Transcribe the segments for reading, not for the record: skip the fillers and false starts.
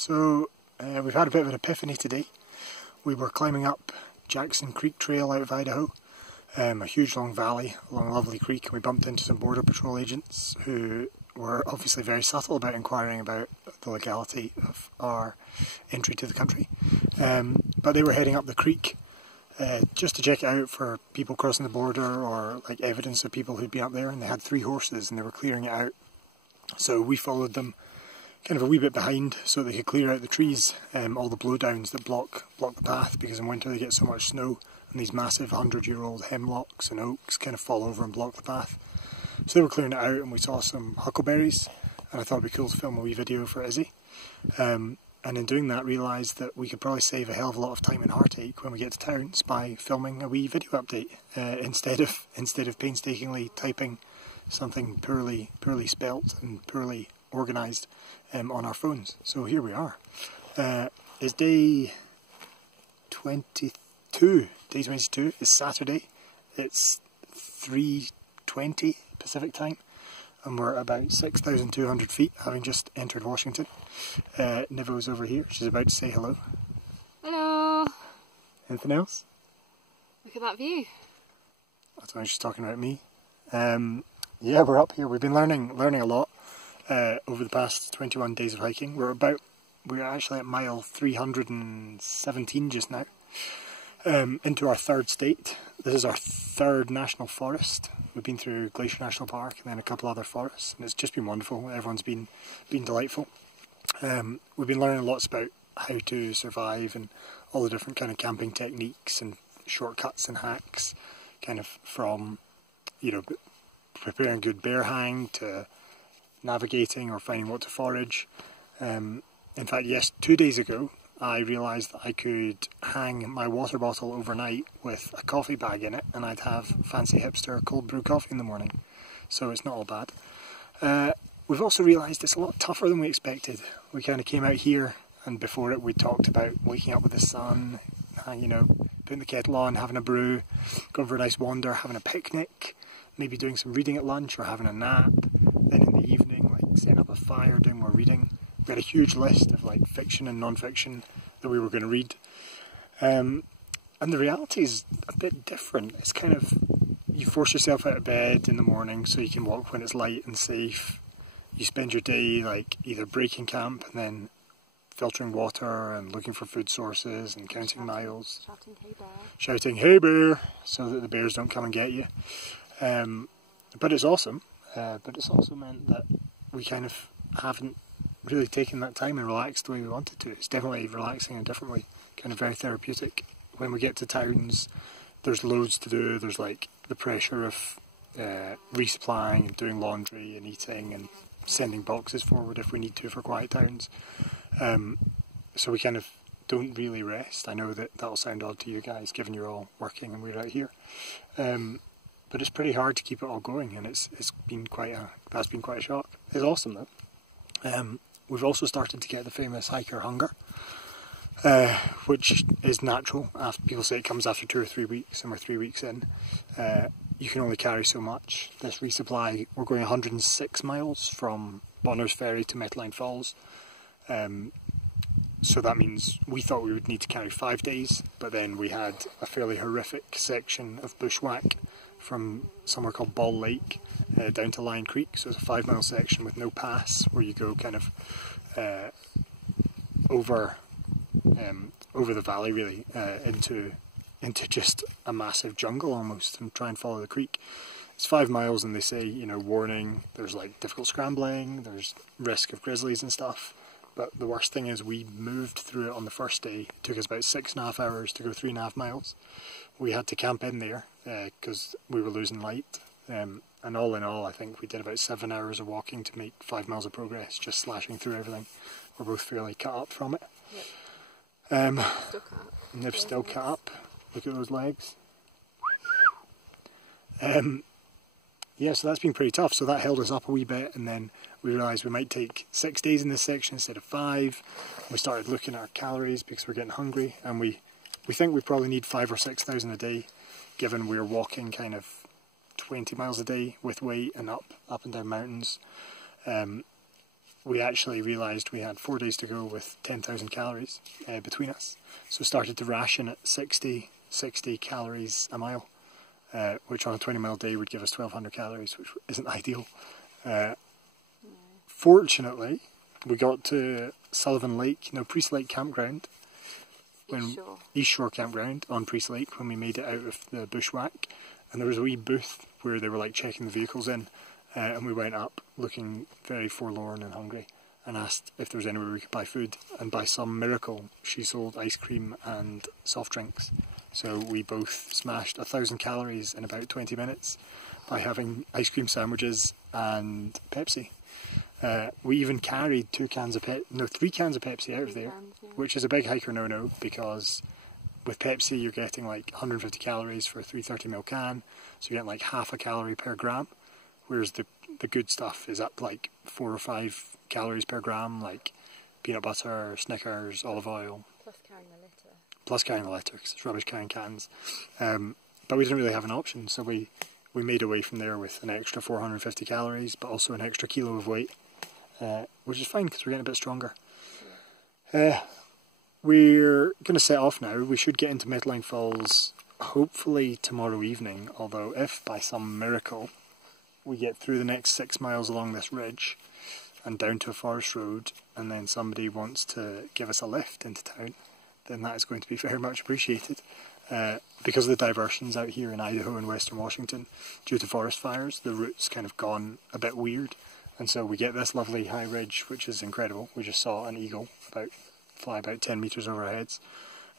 So we've had a bit of an epiphany today. We were climbing up Jackson Creek Trail out of Idaho, a huge long valley along a lovely creek, and we bumped into some border patrol agents who were obviously very subtle about inquiring about the legality of our entry to the country. But they were heading up the creek just to check it out for people crossing the border or like evidence of people who'd been up there, and they had 3 horses and they were clearing it out. So we followed them kind of a wee bit behind so they could clear out the trees, all the blowdowns that block the path, because in winter they get so much snow and these massive 100-year-old hemlocks and oaks kind of fall over and block the path. So they were clearing it out, and we saw some huckleberries, and I thought it'd be cool to film a wee video for Izzy. And in doing that realised that we could probably save a hell of a lot of time and heartache when we get to towns by filming a wee video update instead of painstakingly typing something poorly spelt and poorly organised on our phones. So here we are. It's day 22. Day 22 is Saturday. It's 3:20 Pacific time, and we're about 6,200 feet, having just entered Washington. Nivo's over here. She's about to say hello. Hello. Anything else? Look at that view. I don't know, she's talking about me. Yeah, we're up here. We've been learning a lot over the past 21 days of hiking. We're actually at mile 317 just now, into our 3rd state. This is our 3rd national forest. We've been through Glacier National Park and then a couple other forests, and it's just been wonderful. Everyone's been delightful. We've been learning lots about how to survive and all the different kind of camping techniques and shortcuts and hacks, kind of from, you know, preparing good bear hang to navigating or finding what to forage. In fact, yes, 2 days ago I realised that I could hang my water bottle overnight with a coffee bag in it, and I'd have fancy hipster cold brew coffee in the morning. So it's not all bad. We've also realised it's a lot tougher than we expected. We kind of came out here, and before it we talked about waking up with the sun, you know, putting the kettle on, having a brew, going for a nice wander, having a picnic, maybe doing some reading at lunch or having a nap. Then in the evening, like setting up a fire, doing more reading. We had a huge list of like fiction and non-fiction that we were going to read. And the reality is a bit different. It's kind of, you force yourself out of bed in the morning so you can walk when it's light and safe. You spend your day like either breaking camp and then filtering water and looking for food sources and counting miles. Shouting, "Hey bear." Shouting, "Hey bear," so that the bears don't come and get you. But it's awesome. But it's also meant that we kind of haven't really taken that time and relaxed the way we wanted to. It's definitely relaxing and definitely kind of very therapeutic. When we get to towns, there's loads to do. There's like the pressure of resupplying and doing laundry and eating and sending boxes forward if we need to for quiet towns. So we kind of don't really rest. I know that that'll sound odd to you guys given you're all working and we're out here. But it's pretty hard to keep it all going, and that's been quite a shock. It's awesome though. We've also started to get the famous hiker hunger, which is natural. People say it comes after 2 or 3 weeks, and we're 3 weeks in. You can only carry so much. This resupply, we're going 106 miles from Bonner's Ferry to Metaline Falls. So that means we thought we would need to carry 5 days, but then we had a fairly horrific section of bushwhack from somewhere called Ball Lake down to Lion Creek. So it's a 5-mile section with no pass, where you go kind of over the valley really, into just a massive jungle almost, and try and follow the creek. It's 5 miles, and they say, you know, warning, there's like difficult scrambling, there's risk of grizzlies and stuff. But the worst thing is we moved through it on the first day. It took us about 6.5 hours to go 3.5 miles. We had to camp in there because we were losing light. And all in all, I think we did about 7 hours of walking to make 5 miles of progress, just slashing through everything. We're both fairly cut up from it. Yep. Still cut up. They're still cut up. Look at those legs. Yeah, so that's been pretty tough. So that held us up a wee bit, and then we realised we might take 6 days in this section instead of 5. We started looking at our calories because we're getting hungry, and we think we probably need 5,000 or 6,000 a day, given we're walking kind of 20 miles a day with weight and up and down mountains. we actually realised we had 4 days to go with 10,000 calories between us. So started to ration at 60 calories a mile, which on a 20-mile day would give us 1,200 calories, which isn't ideal. Fortunately, we got to Sullivan Lake, Priest Lake campground, East Shore campground on Priest Lake, when we made it out of the bushwhack, and there was a wee booth where they were like checking the vehicles in, and we went up looking very forlorn and hungry and asked if there was anywhere we could buy food, and by some miracle she sold ice cream and soft drinks. So we both smashed 1,000 calories in about 20 minutes by having ice cream sandwiches and Pepsi. We even carried 3 cans of Pepsi out of there, which is a big hiker no-no, because with Pepsi you're getting like 150 calories for a 330ml can, so you're getting like half a calorie per gram, whereas the good stuff is up like 4 or 5 calories per gram, like peanut butter, Snickers, olive oil. Plus carrying the litter, because it's rubbish carrying cans. But we didn't really have an option, so we made away from there with an extra 450 calories, but also an extra kilo of weight, which is fine because we're getting a bit stronger. We're going to set off now. We should get into Metaline Falls hopefully tomorrow evening, although if by some miracle we get through the next 6 miles along this ridge and down to a forest road, and then somebody wants to give us a lift into town, then that is going to be very much appreciated. Because of the diversions out here in Idaho and Western Washington, due to forest fires, the route's kind of gone a bit weird, and so we get this lovely high ridge, which is incredible. We just saw an eagle fly about 10 metres over our heads.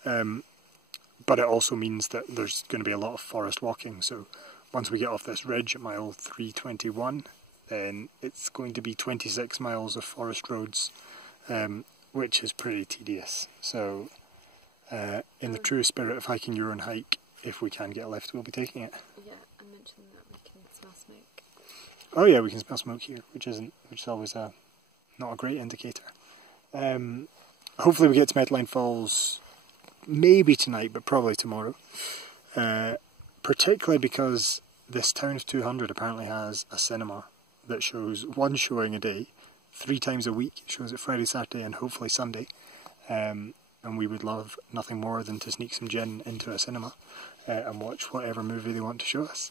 But it also means that there's going to be a lot of forest walking, so once we get off this ridge at mile 321, then it's going to be 26 miles of forest roads, which is pretty tedious. So in the true spirit of hiking your own hike, if we can get a lift, we'll be taking it. Yeah, I mentioned that we can smell smoke. Oh yeah, we can smell smoke here, which is always not a great indicator. Hopefully we get to Metaline Falls maybe tonight, but probably tomorrow. Particularly because this town of 200 apparently has a cinema that shows one showing a day, 3 times a week. It shows it Friday, Saturday and hopefully Sunday. And we would love nothing more than to sneak some gin into a cinema and watch whatever movie they want to show us.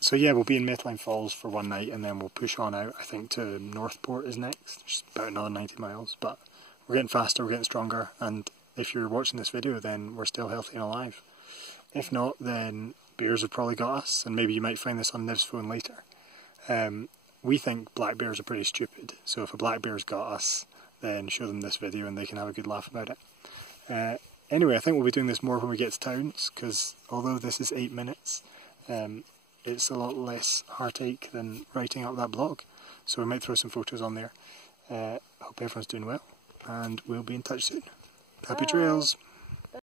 So yeah, we'll be in Metaline Falls for one night, and then we'll push on out, I think, to Northport is next, just about another 90 miles. But we're getting faster, we're getting stronger, and if you're watching this video, then we're still healthy and alive. If not, then bears have probably got us, and maybe you might find this on Niv's phone later. We think black bears are pretty stupid, so if a black bear's got us, then show them this video and they can have a good laugh about it. Anyway, I think we'll be doing this more when we get to towns, because although this is 8 minutes, it's a lot less heartache than writing up that blog. So we might throw some photos on there. Hope everyone's doing well, and we'll be in touch soon. Happy trails!